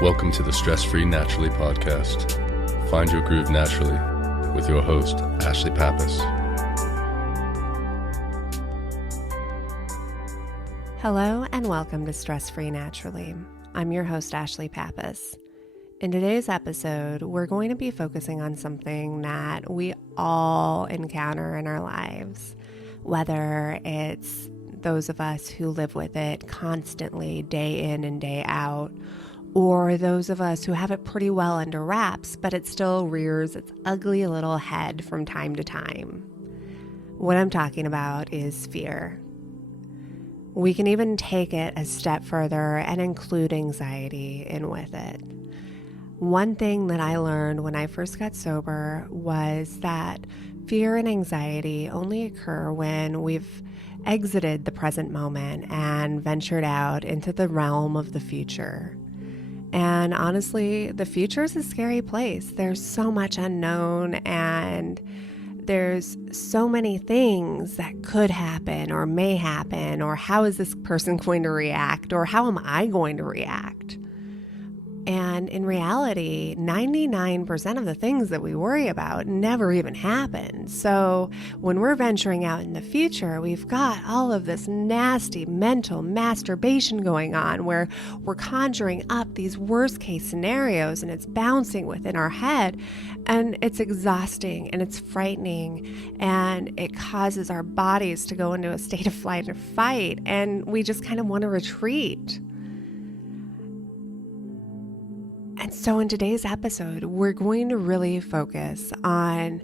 Welcome to the Stress-Free Naturally podcast. Find your groove naturally with your host, Ashlie Pappas. Hello and welcome to Stress-Free Naturally. I'm your host, Ashlie Pappas. In today's episode, we're going to be focusing on something that we all encounter in our lives, whether it's those of us who live with it constantly, day in and day out, or those of us who have it pretty well under wraps, but it still rears its ugly little head from time to time. What I'm talking about is fear. We can even take it a step further and include anxiety in with it. One thing that I learned when I first got sober was that fear and anxiety only occur when we've exited the present moment and ventured out into the realm of the future. And honestly, the future is a scary place. There's so much unknown and there's so many things that could happen or may happen, or how is this person going to react, or how am I going to react? And in reality, 99% of the things that we worry about never even happen. So when we're venturing out in the future, we've got all of this nasty mental masturbation going on where we're conjuring up these worst case scenarios and it's bouncing within our head. And it's exhausting and it's frightening and it causes our bodies to go into a state of flight or fight. And we just kind of want to retreat. And so in today's episode, we're going to really focus on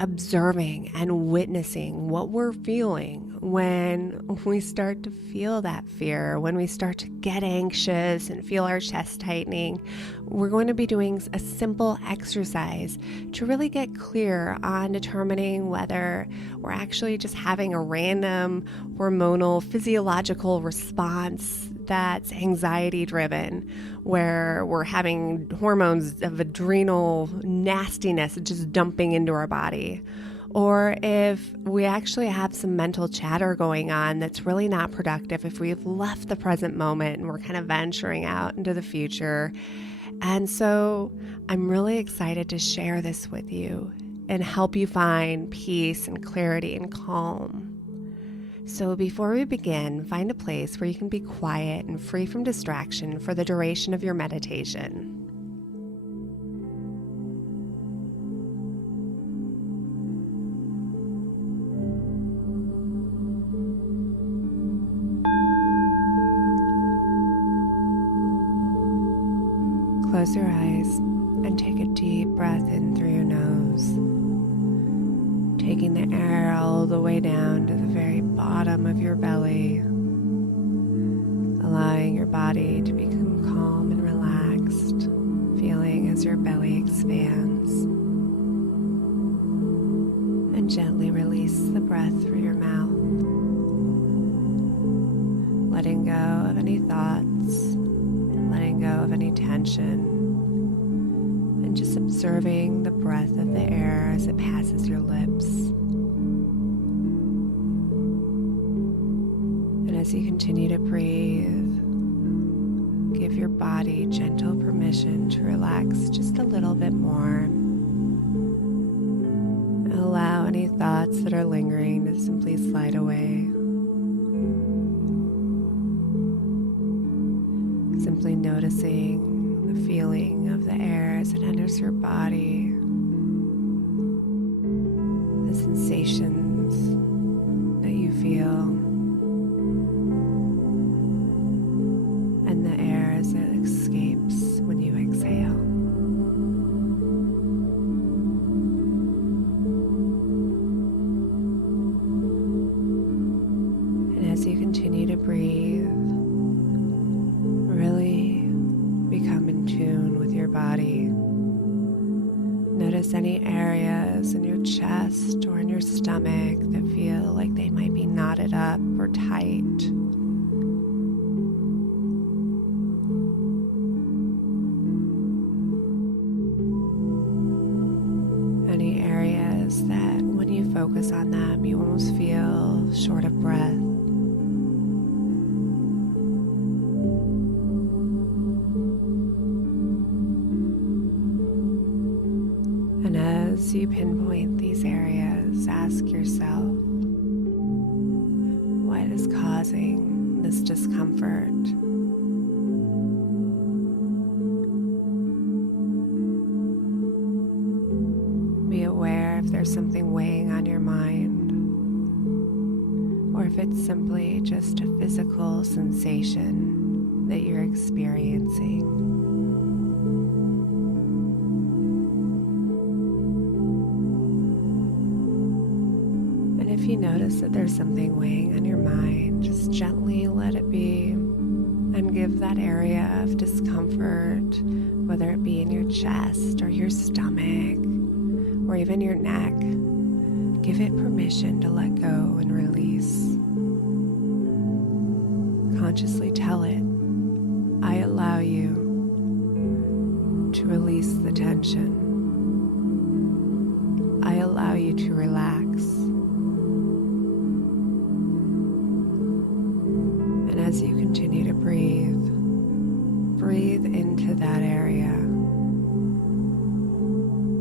observing and witnessing what we're feeling when we start to feel that fear, when we start to get anxious and feel our chest tightening. We're going to be doing a simple exercise to really get clear on determining whether we're actually just having a random hormonal physiological response that's anxiety driven, where we're having hormones of adrenal nastiness just dumping into our body, or if we actually have some mental chatter going on that's really not productive, if we've left the present moment and we're kind of venturing out into the future. And so I'm really excited to share this with you and help you find peace and clarity and calm. So before we begin, find a place where you can be quiet and free from distraction for the duration of your meditation. Close your eyes and take a deep breath in through your nose, taking the air all the way down to the very bottom of your belly, allowing your body to become calm and relaxed, feeling as your belly expands. And gently release the breath through your mouth, letting go of any thoughts, letting go of any tension, and just observing the breath of the air as it passes your lips. And as you continue to breathe, give your body gentle permission to relax just a little bit more. Allow any thoughts that are lingering to simply slide away. Simply noticing the feeling of the air as it enters your body, the sensations that you feel, and the air as it escapes when you exhale. And as you continue to breathe, really become in tune with your body. Notice any areas in your chest or in your stomach that feel like they might be knotted up or tight. Any areas that when you focus on them, you almost feel short of breath. these areas, ask yourself, what is causing this discomfort? Be aware if there's something weighing on your mind, or if it's simply just a physical sensation that you're experiencing. And if you notice that there's something weighing on your mind, just gently let it be and give that area of discomfort, whether it be in your chest or your stomach or even your neck, give it permission to let go and release. Consciously tell it, I allow you to release the tension. I allow you to relax. And as you continue to breathe into that area.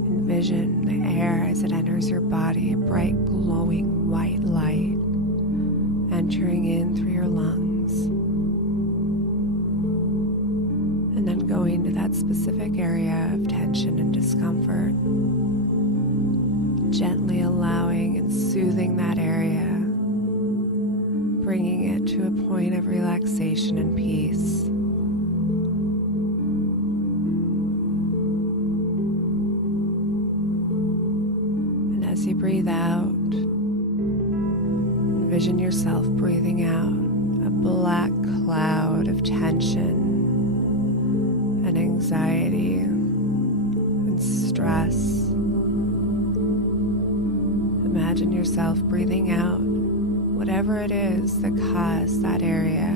Envision the air as it enters your body, a bright, glowing white light entering in through your lungs. And then going to that specific area of tension and discomfort, gently allowing and soothing that area, bringing it to a point of relaxation and peace. And as you breathe out, envision yourself breathing out a black cloud of tension and anxiety and stress. Imagine yourself breathing out whatever it is that caused that area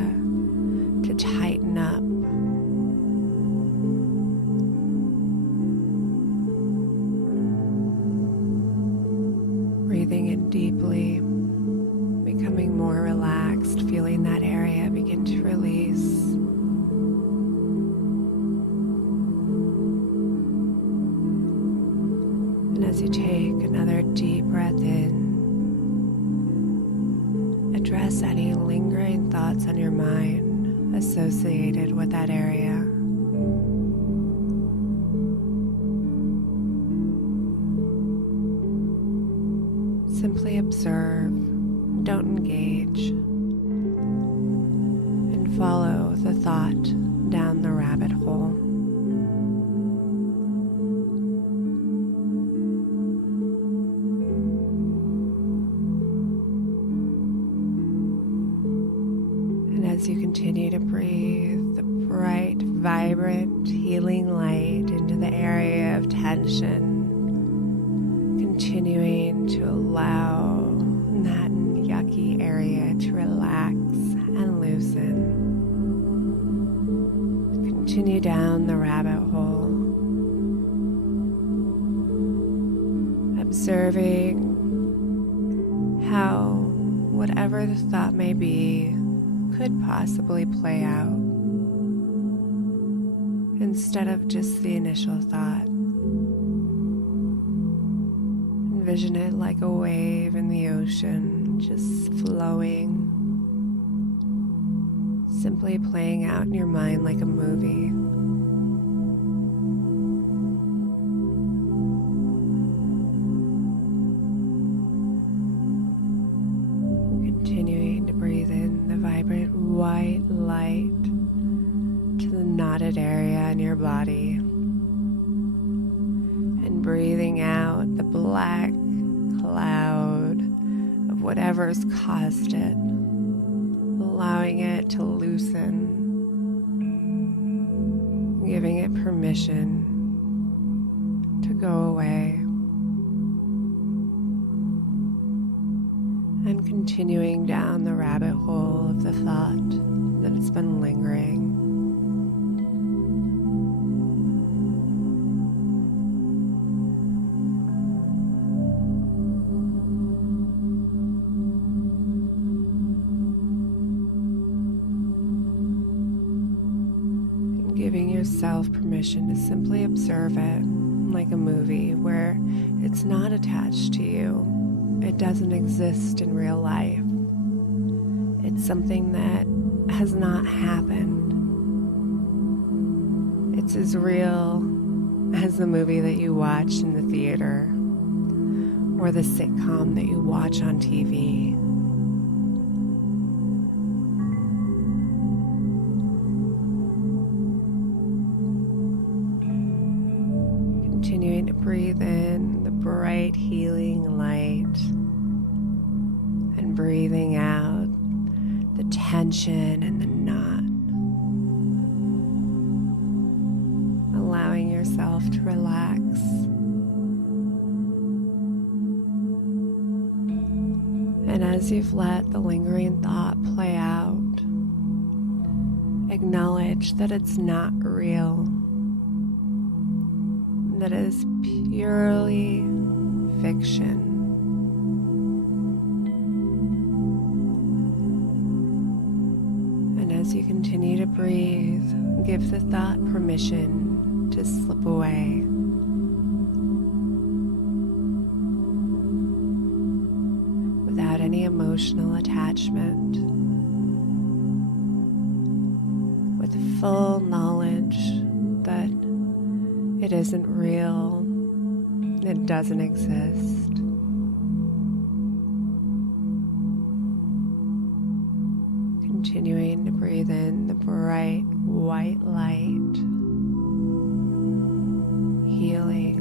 to tighten up. Breathing in deeply, becoming more relaxed, feeling that area begin to release. And as you take another deep breath in, address any lingering thoughts on your mind associated with that area. Simply observe, don't engage, and follow the thought down the rabbit hole. As you continue to breathe the bright, vibrant, healing light into the area of tension, continuing to allow that yucky area to relax and loosen. Continue down the rabbit hole, observing how whatever the thought may be could possibly play out instead of just the initial thought. Envision it like a wave in the ocean, just flowing, simply playing out in your mind like a movie. Continuing to breathe in the vibrant white light to the knotted area in your body, and breathing out the black cloud of whatever's caused it, allowing it to loosen, giving it permission to go away. And continuing down the rabbit hole of the thought that has been lingering. And giving yourself permission to simply observe it, like a movie where it's not attached to you. It doesn't exist in real life. It's something that has not happened. It's as real as the movie that you watch in the theater or the sitcom that you watch on TV. Continuing to breathe in the bright, healing light and breathing out the tension and the knot. Allowing yourself to relax. And as you've let the lingering thought play out, acknowledge that it's not real, that it is purely fiction. And as you continue to breathe, give the thought permission to slip away. Without any emotional attachment, with full knowledge that it isn't real, it doesn't exist. Continuing to breathe in the bright white light, healing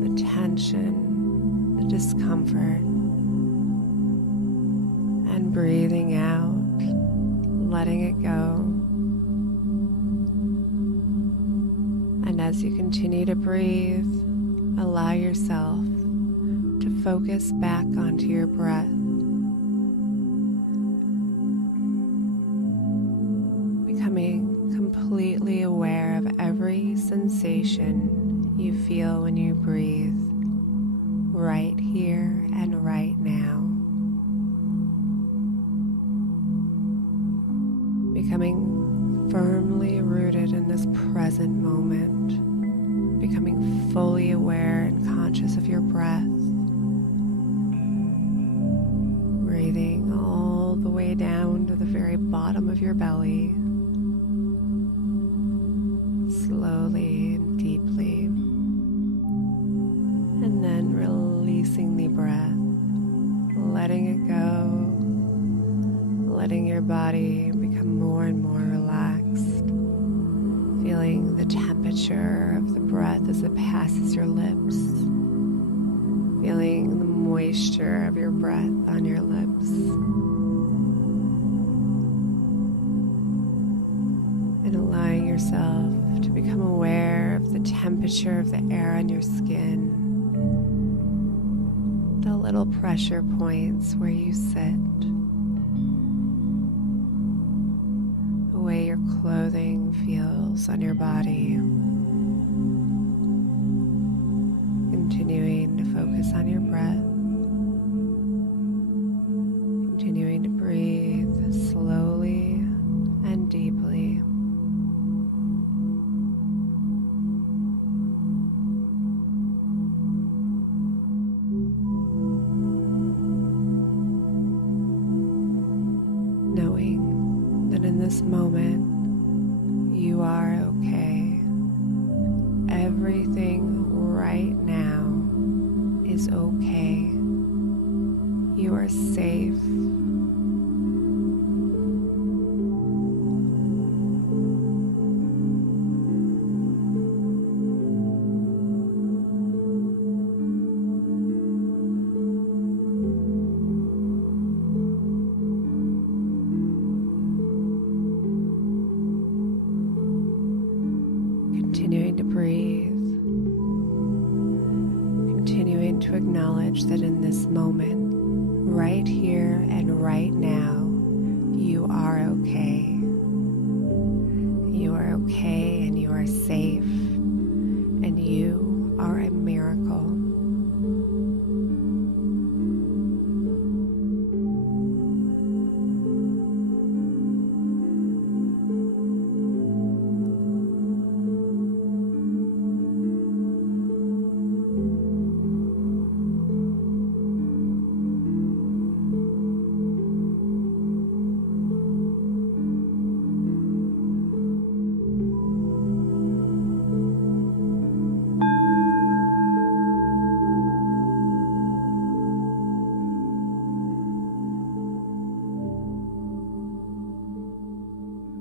the tension, the discomfort, and breathing out, letting it go. And as you continue to breathe, allow yourself to focus back onto your breath. Becoming completely aware of every sensation you feel when you breathe, right here and right now. Becoming firmly rooted in this present moment, becoming fully aware and conscious of your breath, breathing all the way down to the very bottom of your belly, slowly and deeply, and then releasing the breath, letting it go, letting your body become more and more relaxed, feeling the temperature of the breath as it passes your lips, feeling the moisture of your breath on your lips, and allowing yourself to become aware of the temperature of the air on your skin, the little pressure points where you sit, the way your clothing feels on your body. Continuing to focus on your breath, continuing to breathe slowly and deeply. Knowing that in this moment you are okay. Everything right now is okay. You are safe. Continuing to breathe, continuing to acknowledge that in this moment, right here and right now, you are okay. You are okay and you are safe, and you are a miracle.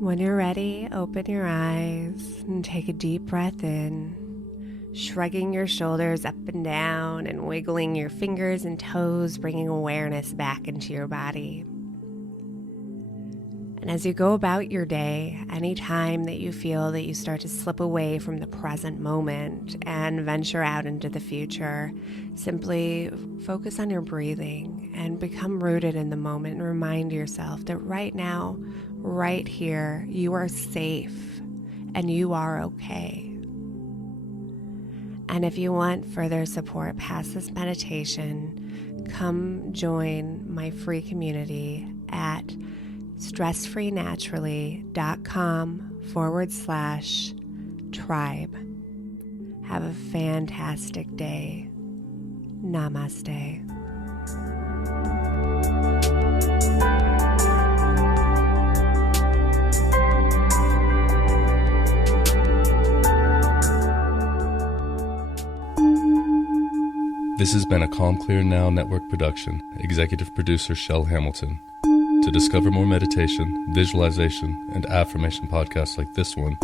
When you're ready, open your eyes and take a deep breath in, shrugging your shoulders up and down and wiggling your fingers and toes, bringing awareness back into your body. And as you go about your day, anytime that you feel that you start to slip away from the present moment and venture out into the future, simply focus on your breathing and become rooted in the moment and remind yourself that right now, right here, you are safe and you are okay. And if you want further support past this meditation, come join my free community at stressfreenaturally.com/tribe. Have a fantastic day. Namaste. This has been a Calm Clear Now Network production. Executive producer Shell Hamilton. To discover more meditation, visualization, and affirmation podcasts like this one,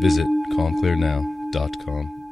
visit calmclearnow.com.